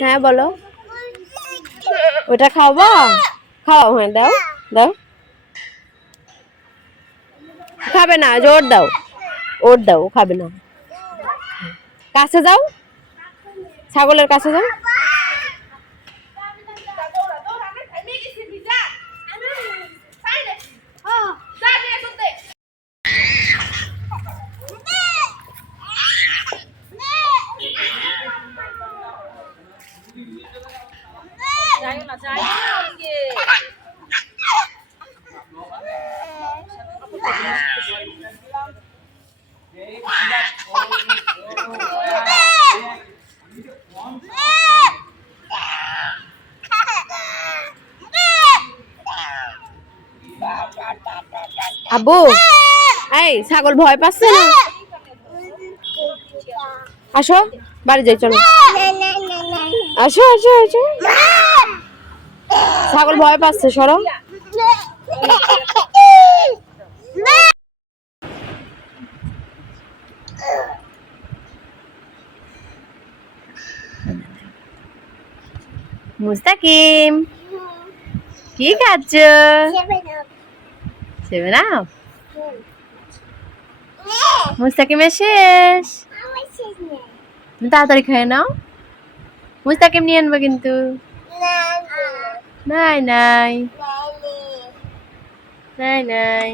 হ্যাঁ বলো, ওটা খাওয়াবো? খাওয়াও, হ্যাঁ দাও দাও। খাবে না, ওর দাও, ওর দাও, খাবে না। কাছে যাও, ছাগলের কাছে যাও। আব্বু, এই ছাগল ভয় পাচ্ছে না? আসো, বাড়ি যাই, চলো। আসো আসো আসো, ছাগল ভয় পাচ্ছে, সরো। মুস্তাকিম, কি খাচ্ছ? 7 আপ? মুস্তাকিমের শেষ, তাড়াতাড়ি খেয়ে নাও। মুস্তাকিম নিয়ে আনবো কিন্তু। নাই নাই নাই নাই।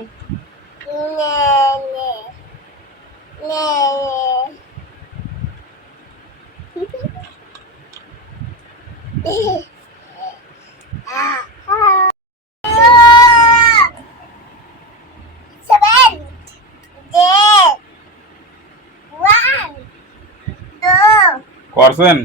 করছেন